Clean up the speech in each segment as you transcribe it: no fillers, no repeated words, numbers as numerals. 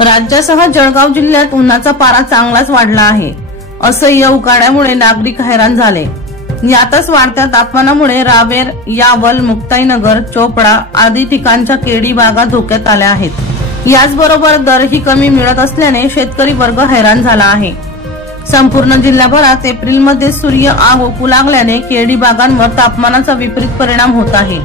राज्यासह जळगाव जिल्ह्यात उन्हाचा पारा चांगलाच वाढला आहे। असह्य उकाड्यामुळे नागरिक हैराण झाले। यातच वाढत्या तापमानामुळे रावेर, यावल, मुक्ताईनगर, चोपडा आदी ठिकाणच्या केळी बागा धोक्यात आल्या आहेत। याचबरोबर दरही कमी मिळत असल्याने शेतकरी वर्ग हैराण झाला आहे। संपूर्ण जिल्हाभरात एप्रिलमध्ये सूर्य आग ओकू लागल्याने केळी बागांवर तापमानाचा विपरीत परिणाम होत आहे।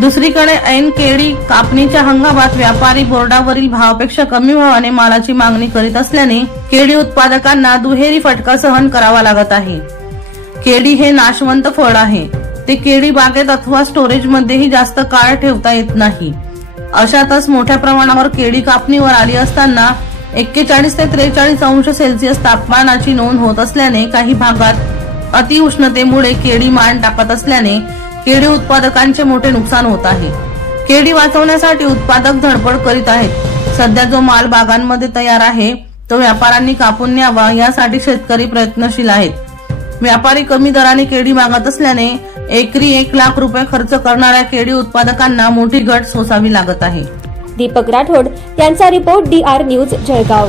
दुसरीकडे ऐन केळी कापणीच्या हंगामात व्यापारी बोर्डावरील भावापेक्षा कमी भावाने मालाची मागणी करीत असल्याने केळी उत्पादकांना दुहेरी फटका सहन करावा लागत आहे। केळी हे नाशवंत फळ आहे। ते केळी बागेत अथवा स्टोरेज मध्येही जास्त काळ ठेवता येत नाही। अशातच मोठ्या प्रमाणावर केळी कापणीवर आली असताना 41 ते 43 अंश सेल्सिअस तापमानाची नोंद होत असल्याने काही भागात अतिउष्णतेमुळे केळी मान टाकत असल्याने केळी उत्पादकांचे मोठे नुकसान होत आहे। केळी वाचवण्यासाठी उत्पादक धडपड करीत आहेत। सध्या जो माल बागांमध्ये तयार आहे तो व्यापाऱ्यांनी कापून न्यावा यासाठी शेतकरी प्रयत्नशील आहेत। व्यापारी कमी दराने केळी मागत असल्याने एकरी 1 लाख रुपये खर्च करणाऱ्या केळी उत्पादकांना मोठी घट सोसावी लागत आहे। दीपक राठोड यांचा रिपोर्ट DR न्यूज जळगाव।